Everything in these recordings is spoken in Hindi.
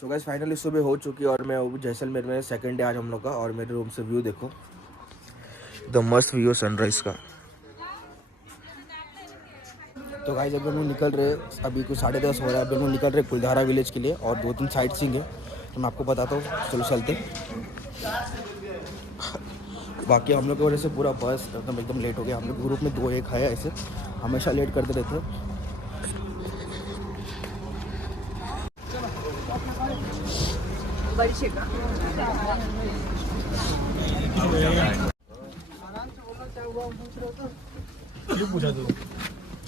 सो गाइस फाइनली सुबह हो चुकी है और मैं जैसलमेर में सेकंड डे आज हम लोग का। और मेरे रूम से व्यू देखो, द मस्त व्यू सनराइज का। तो गाइस अभी हम लोग निकल रहे, अभी कुछ 10:30 हो रहा है। अभी हम लोग निकल रहे कुलधारा विलेज के लिए और 2-3 साइट सीइंग है, तो मैं आपको बताता हूँ। चलो चलते। बाकी हम लोग की वजह से पूरा बस एकदम लेट हो गया। हम लोग ग्रुप में 2-1 है, ऐसे हमेशा लेट करते रहते हैं।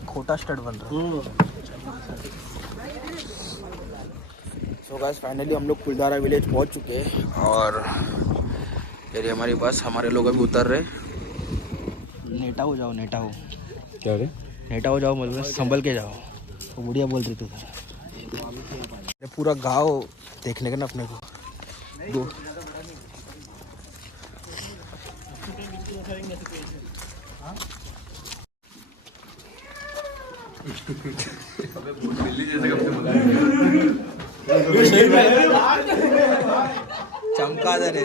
खोटा स्टड बन रहा है। सो गाइस फाइनली हम लोग कुलधारा विलेज पहुंच चुके हैं और ये रही हमारी बस। हमारे लोग अभी उतर रहे। नेटा हो जाओ, नेटा हो क्या रे? नेटा हो जाओ, मतलब संभल के जाओ। तो बुढ़िया बोल रही थी पूरा गांव देखने का ना अपने को। दो चमकादड़ है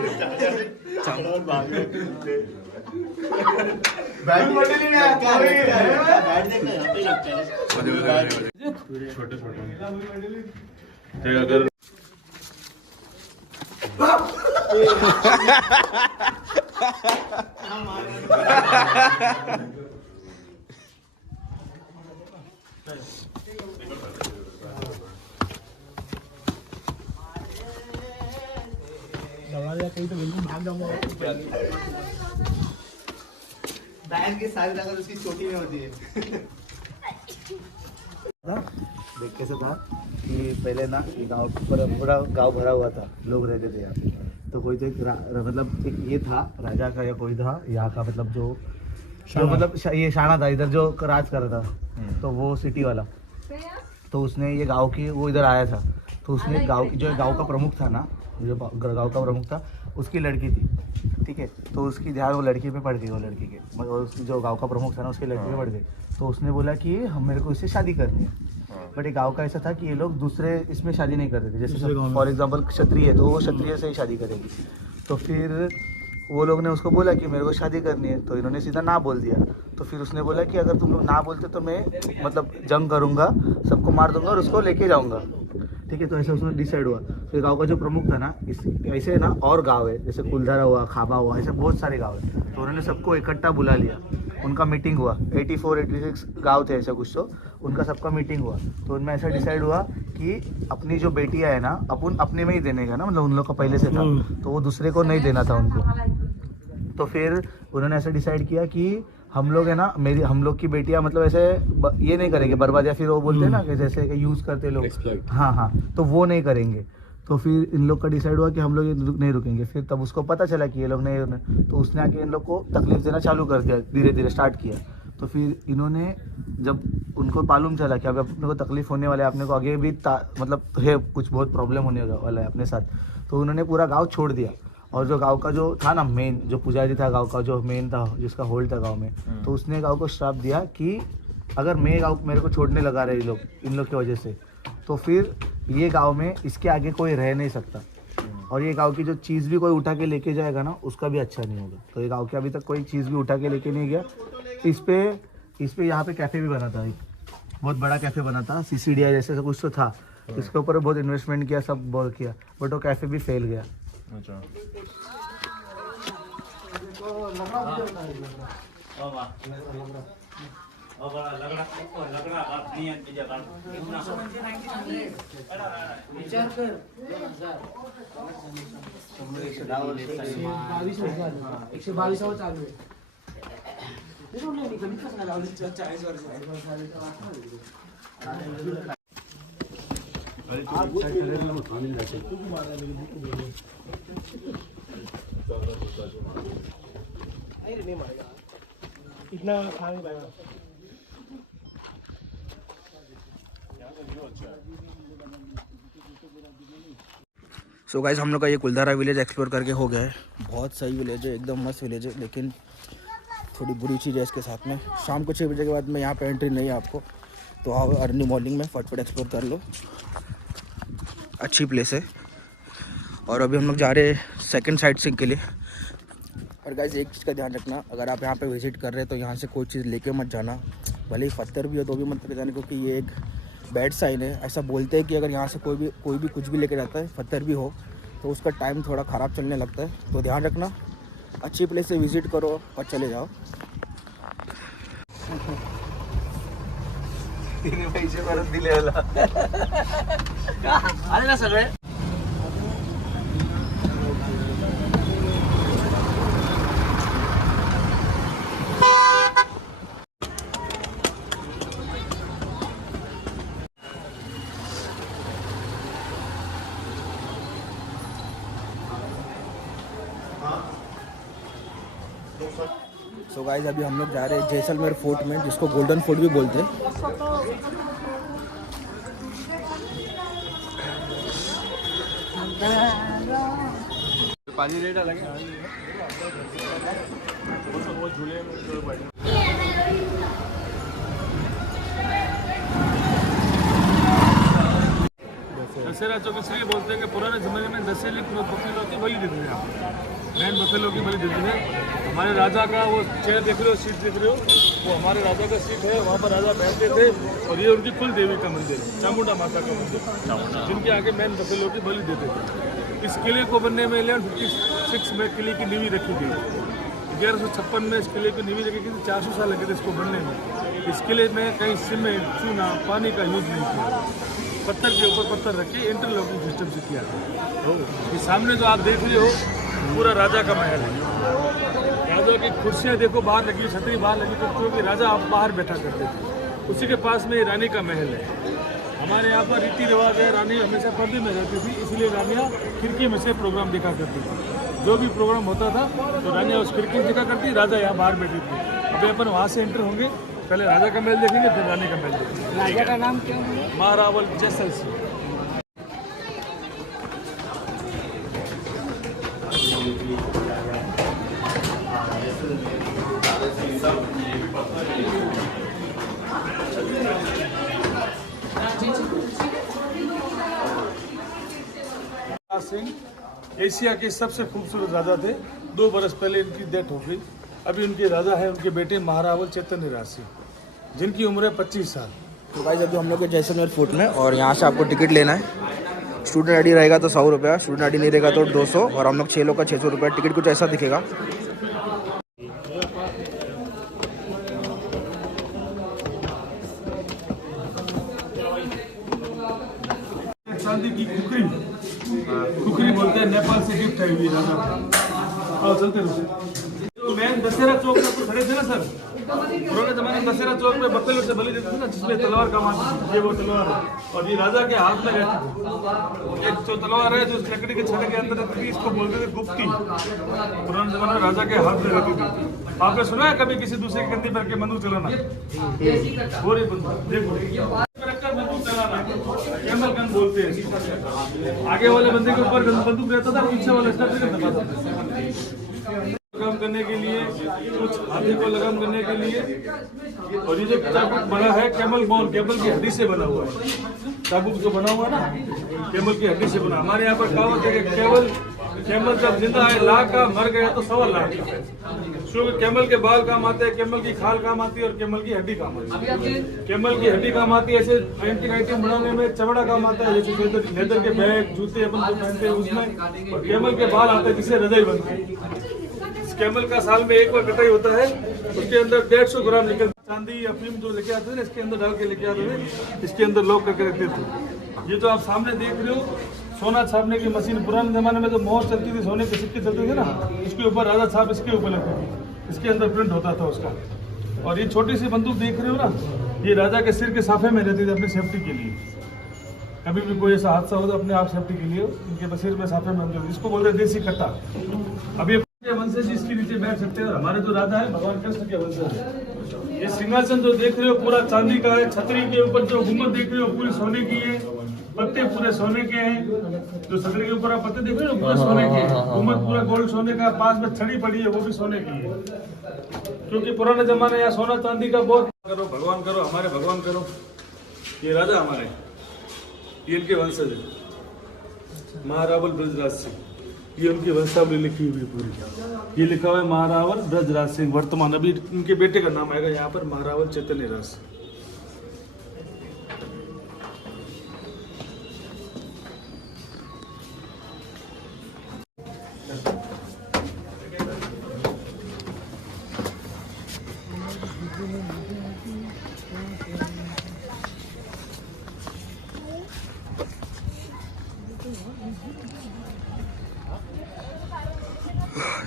अगर कहीं तो बिल्कुल भाग जाऊंगा। बैग की सारी लागत उसकी चोटी में होती है। देख कैसे था कि पहले ना गांव पर पूरा गांव भरा हुआ था, लोग रहते थे यहाँ। तो कोई तो मतलब एक ये था राजा का या कोई था यहाँ का, मतलब जो मतलब ये शाना था इधर जो राज कर रहा था। तो वो सिटी वाला, तो उसने ये गांव की वो इधर आया था। तो उसने गांव जो गांव का प्रमुख था ना, जो गांव का प्रमुख था, उसकी लड़की थी, ठीक है। तो उसकी ध्यान वो लड़की पे पड़ गई, वो लड़की के मतलब उसकी जो गांव का प्रमुख था ना, उसकी लड़की पे पड़ गई। तो उसने बोला कि हम मेरे को इससे शादी करनी है। बट ये गांव का ऐसा था कि ये लोग दूसरे इसमें शादी नहीं करते थे। जैसे फॉर एग्जांपल क्षत्रिय है तो वो क्षत्रिय से ही शादी करेगी। तो फिर वो लोग ने उसको बोला कि मेरे को शादी करनी है, तो इन्होंने सीधा ना बोल दिया। तो फिर उसने बोला कि अगर तुम लोग ना बोलते तो मैं मतलब जंग करूँगा, सबको मार दूंगा और उसको लेके जाऊँगा, ठीक है। तो ऐसे उसने डिसाइड हुआ। तो गांव का जो प्रमुख था ना, इस ऐसे ना और गांव है, जैसे कुलधारा हुआ, खाबा हुआ, ऐसे बहुत सारे गांव है। तो उन्होंने सबको इकट्ठा बुला लिया, उनका मीटिंग हुआ। 84-86 गांव थे ऐसे कुछ, तो उनका सबका मीटिंग हुआ। तो उनमें ऐसा डिसाइड हुआ कि अपनी जो बेटियां है ना, अपन अपने में ही देने का ना, मतलब उन लोग का पहले से था, तो वो दूसरे को नहीं देना था उनको। तो फिर उन्होंने ऐसा डिसाइड किया कि हम लोग है ना, हम लोग की बेटियां मतलब ऐसे ये नहीं करेंगे बर्बाद, या फिर वो बोलते हैं ना कि जैसे यूज़ करते लोग, हाँ, तो वो नहीं करेंगे। तो फिर इन लोग का डिसाइड हुआ कि हम लोग ये नहीं रुकेंगे। फिर तब उसको पता चला कि ये लोग नहीं, तो उसने आके इन लोग को तकलीफ देना चालू कर दिया, धीरे धीरे स्टार्ट किया। तो फिर इन्होंने जब उनको मालूम चला कि अब अपने को तकलीफ होने वाला है, अपने को आगे भी मतलब है कुछ बहुत प्रॉब्लम होने वाला है अपने साथ, तो उन्होंने पूरा गाँव छोड़ दिया। और जो गांव का जो था ना मेन, जो पुजारी था गांव का, जो मेन था जिसका होल्ड था गांव में, तो उसने गांव को श्राप दिया कि अगर मेरे को छोड़ने लगा रहे लोग इन लोग की वजह से, तो फिर ये गांव में इसके आगे कोई रह नहीं सकता। और ये गांव की जो चीज़ भी कोई उठा के लेके जाएगा ना, उसका भी अच्छा नहीं होगा। तो ये गांव के अभी तक कोई चीज़ भी उठा के लेके नहीं गया। इस पे यहाँ पे कैफ़े भी बना था, एक बहुत बड़ा कैफ़े बना था, CCDI जैसे कुछ तो था। इसके ऊपर बहुत इन्वेस्टमेंट किया, सब बहुत किया, बट वो कैफ़े भी फेल गया। अच्छा। इतना खा नहीं पाएगा। सो गाइस हम लोग का ये कुलधारा विलेज एक्सप्लोर करके हो गया है। बहुत सही विलेज है, एकदम मस्त विलेज है। लेकिन थोड़ी बुरी चीज़ है इसके साथ में, शाम को 6 बजे के बाद में यहाँ पे एंट्री नहीं है आपको। तो आओ अर्ली मॉर्निंग में फटफट एक्सप्लोर कर लो। अच्छी प्लेस है। और अभी हम लोग जा रहे हैं सेकंड साइट सीइंग के लिए। और गाइस एक चीज़ का ध्यान रखना, अगर आप यहाँ पे विजिट कर रहे हैं तो यहाँ से कोई चीज़ लेके मत जाना, भले ही पत्थर भी हो तो भी मत लेके जाना, क्योंकि ये एक बैड साइन है। ऐसा बोलते हैं कि अगर यहाँ से कोई भी कुछ भी लेके जाता है, पत्थर भी हो, तो उसका टाइम थोड़ा ख़राब चलने लगता है। तो ध्यान रखना, अच्छी प्लेस से विजिट करो और चले जाओ। पैसे परत दिले आले ना सगळे। सो गाइस अभी हम लोग जा रहे हैं जैसलमेर फोर्ट में, जिसको गोल्डन फोर्ट भी बोलते हैं। पानी रेट अलग है। वो झूले में दशहरा चौक इसलिए बोलते हैं कि पुराने ज़माने में दशहरे बफेलो की बलि देते थे। आप मैन बफेलो की बलि देते थे। हमारे राजा का वो चेयर देख रहे हो, सीट देख रहे हो, वो हमारे राजा का सीट है। वहाँ पर राजा बैठते थे। और ये उनकी कुल देवी का मंदिर, चामुंडा माता का मंदिर, जिनके आगे मैन बफेलो की बलि देते थे। इस किले को बनने में 1156 में किले की नींव रखी गई। 1156 में इस किले की नींव रखी गई। 400 साल लगे थे इसको बनने में। इस किले में कहीं सीमेंट, चूना, पानी का यूज नहीं किया। पत्थर के ऊपर पत्थर रख के इंटरलॉकिंग सिस्टम से किया था। ये सामने जो आप देख रहे हो पूरा राजा का महल है। राजा की कुर्सियाँ देखो बाहर लगी, छतरी बाहर लगी, तो क्योंकि राजा आप बाहर बैठा करते थे। उसी के पास में रानी का महल है। हमारे यहाँ पर रीति रिवाज है, रानी हमेशा पर्दे में रहती थी, इसलिए रानियाँ खिड़की में से प्रोग्राम देखा करती थी। जो भी प्रोग्राम होता था तो रानियाँ उस खिड़की में देखा करती, राजा यहाँ बाहर बैठी थी। अभी अपन वहाँ से एंटर होंगे, पहले राजा का महल देखेंगे, फिर रानी का महल देखेंगे। राजा का नाम क्या है? महारावल जैसल सिंह। सिंह एशिया के सबसे खूबसूरत राजा थे। 2 बरस पहले इनकी डेथ हो गई। अभी उनके राजा है उनके बेटे महारावल चैतन्य राज सिंह, जिनकी उम्र है 25 साल। तो गाइस अभी हम लोग के जैसलमेर फोर्ट में, और यहाँ से आपको टिकट लेना है। स्टूडेंट आईडी रहेगा तो 100 रुपया, स्टूडेंट आईडी नहीं रहेगा तो 200, और हम लोग 6 लोग का 600 रुपया। टिकट कुछ ऐसा दिखेगा। चांदी की खुखरी बोलते हैं, नेपाल से गिफ्ट आई हुई राजा। और चलते रहो। तो मैन दशहरा चौक पर तो खड़े थे ना सर, पुराने जमाने में दशहरा चौक में बफेलो से बलि देते थे ना, जिसमें तलवार काम आती थी। ये वो तलवार है, और ये राजा के हाथ में रहती थी। एक जो तलवार है जो लकड़ी के छड़े के अंदर रहती थी, इसको बोलते थे गुप्ती। पुराने जमाने में राजा के हाथ में रहती थी। आपने सुना है कभी किसी दूसरे के कंधे पर के बंदूक चलाना? गोरी बंदूक, देखो बंदूक चलाना, कैमल गन बोलते हैं। आगे वाले बंदे के ऊपर बंदूक रहता था, पीछे वाले लगाम करने के लिए, कुछ हाथी को लगाम करने के लिए। और ये जो चाबुक बना है कैमल बोन, कैमल की हड्डी से बना हुआ है। चाबुक जो बना हुआ है ना, कैमल की हड्डी से बना। हमारे यहाँ पर कहावत है कि कैमल जब जिंदा है लाख का, मर गया तो 1.25 लाख का। क्योंकि कैमल के बाल काम आते हैं, कैमल की खाल काम आती है, और कैमल की हड्डी काम आती है। कैमल की हड्डी काम आती है ऐसे पेंटिंग आइटम बनाने में। चमड़ा काम आता है, जैसे लेदर के बैग, जूते अपन जो पहनते हैं उसमें। और कैमल के बाल आते हैं जिससे रजाई बनती है। कैमल का साल में एक बार कटाई होता है, उसके अंदर 150 ग्राम निकल चांदी या अफीम जो लेके आते थे ना, इसके अंदर डाल के लेके आते थे, इसके अंदर लॉक करके रखते थे। ये जो आप सामने देख रहे हो सोना छापने की मशीन, पुराने जमाने में जो मोहर चलती थी, सोने के सिक्के चलते थे ना, इसके ऊपर राजा छाप इसके ऊपर लगती थी, इसके अंदर प्रिंट होता था उसका। और ये छोटी सी बंदूक देख रहे हो ना, ये राजा के सिर के साफे में रहती थी अपनी सेफ्टी के लिए। कभी भी कोई ऐसा हादसा हो तो अपने आप सेफ्टी के लिए इनके सिर में साफे में, इसको बोलते हैं देसी कट्टा। अभी वंशज इसके नीचे बैठ सकते हैं। और हमारे जो राजा है भगवान कृष्ण के वंशज है। ये सिंहासन जो देख रहे हो पूरा चांदी का है। छतरी के ऊपर जो घूमर देख रहे हो पूरी सोने की है। पत्ते पूरे सोने के हैं। जो छतरी के ऊपर आप पत्ते देख रहे हो पूरे सोने के हैं। घूमर पूरा गोल्ड सोने का। पास में छड़ी पड़ी है वो भी सोने की है, क्योंकि पुराने जमाने यहाँ सोना चांदी का बहुत। करो भगवान करो, हमारे भगवान करो। ये राजा हमारे, ये इनके वंशज है। महारावल ब्रजराज सिंह, ये उनकी वंशावली लिखी हुई पूरी। ये लिखा हुआ है महारावल ब्रजराज सिंह, वर्तमान अभी उनके बेटे का नाम आएगा यहाँ पर महारावल चैतन्य राज।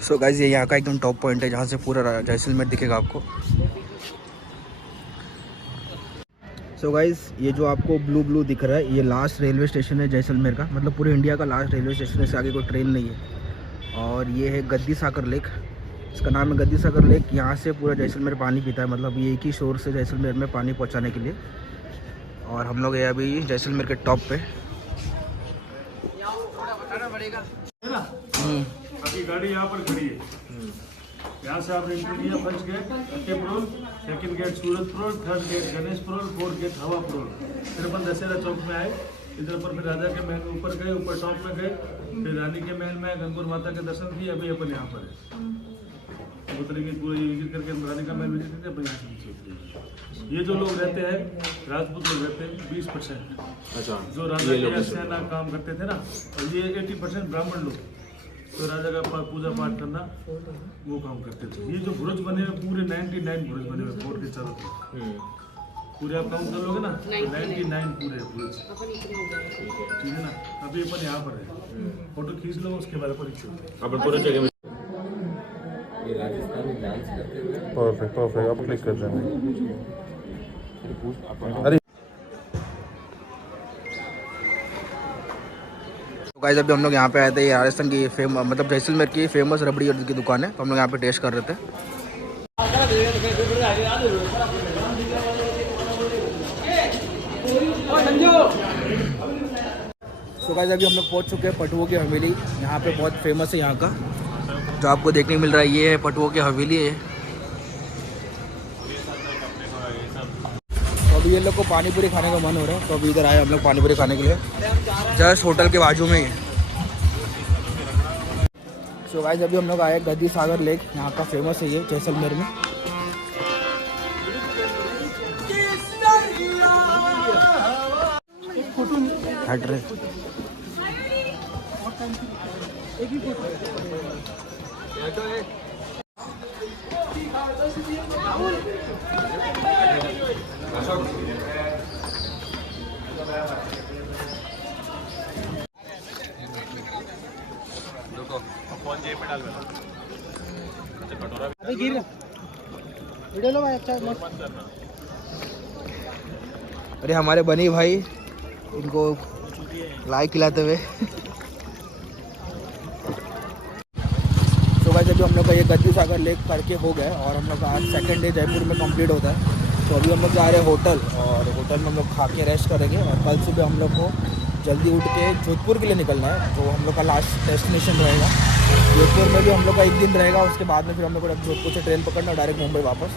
सो गाइस, ये यहाँ का एकदम टॉप पॉइंट है जहाँ से पूरा जैसलमेर दिखेगा आपको। सो गाइस, ये जो आपको ब्लू ब्लू दिख रहा है, ये लास्ट रेलवे स्टेशन है जैसलमेर का, मतलब पूरे इंडिया का लास्ट रेलवे स्टेशन है, इससे आगे कोई ट्रेन नहीं है। और ये है गद्दी सागर लेक, इसका नाम है गद्दी सागर लेक। यहाँ से पूरा जैसलमेर पानी पीता है, मतलब ये एक ही शोर से जैसलमेर में पानी पहुँचाने के लिए। और हम लोग ये अभी जैसलमेर के टॉप पे। आपकी गाड़ी यहाँ पर खड़ी है, यहाँ से आप एंट्री किया, first gate Akkepurol, second gate Surajpurol, third gate Ganeshpurol, fourth gate Hawapurol. फिर अपन दशहरा चौक में आए, इधर पर फिर राजा के महल ऊपर गए, ऊपर टॉप में गए, फिर रानी के महल में गंगौर माता के दर्शन किए। अभी अपन यहाँ पर है, वो तरीके पूरे विजिट करके रानी का महल विजिट करके अपन यहाँ से नीचे उतरे। ये जो लोग रहते हैं राजपूत लोग रहते हैं 20%, अच्छा, जो राजा के सेना काम करते थे ना, और ये 80% ब्राह्मण लोग, तो राजा का पूजा पाठ करना वो काम करते थे। ये जो बुरुज बने हुए पूरे 99 बुरुज बने हुए फोर्ट के चारों तरफ, पूरे आप काउंट कर लोगे ना 99 पूरे बुरुज, ठीक है ना। अभी अपन यहाँ पर है, फोटो खींच लो, उसके बाद अपन पूरे जगह में परफेक्ट आप क्लिक कर देना। अरे तो गाइस, अभी हम लोग यहाँ पे आए थे, ये राजस्थान की मतलब जैसलमेर की फेमस रबड़ी की दुकान है, तो हम लोग यहाँ पे टेस्ट कर रहे थे। तो गाइस, अभी हम लोग पहुँच चुके हैं पटुओं की हवेली, यहाँ पे बहुत फेमस है यहाँ का, जो आपको देखने को मिल रहा है ये है पटुओं की हवेली है। तो अभी ये लोग को पानी पूरी खाने का मन हो रहा है, तो अभी इधर आए हम लोग पानी पूरी खाने के लिए, जस्ट होटल के बाजू में ही। सो गाइस, अभी हम लोग आए गद्दी सागर लेक, यहाँ का फेमस है ये जैसलमेर में। हट रहे अरे हमारे बनी भाई इनको लाइक खिलाते हुए। तो गाइस, अभी हम लोग का ये गद्दी सागर लेक करके हो गया और हम लोग का आज सेकंड डे जयपुर में कंप्लीट होता है। तो अभी हम लोग जा रहे हैं होटल, और होटल में हम लोग खा के रेस्ट करेंगे, और कल सुबह हम लोग को जल्दी उठ के जोधपुर के लिए निकलना है, तो हम लोग का लास्ट डेस्टिनेशन रहेगा। जोधपुर में भी हम लोग का एक दिन रहेगा, उसके बाद में फिर हम लोग को जोधपुर से ट्रेन पकड़ना डायरेक्ट मुंबई वापस।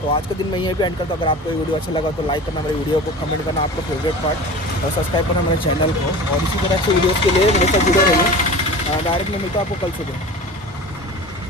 तो आज का दिन मैं यहीं पे एंड करता हूँ। अगर आपको ये वीडियो अच्छा लगा तो लाइक करना मेरे वीडियो को, कमेंट करना आपका फेवरेट पार्ट, और सब्सक्राइब करना मेरे चैनल को, और इसी तरह से वीडियोज़ के लिए मेरे साथ जुड़े रहिए। डायरेक्ट मैं मिलता हूँ आपको कल सुबह।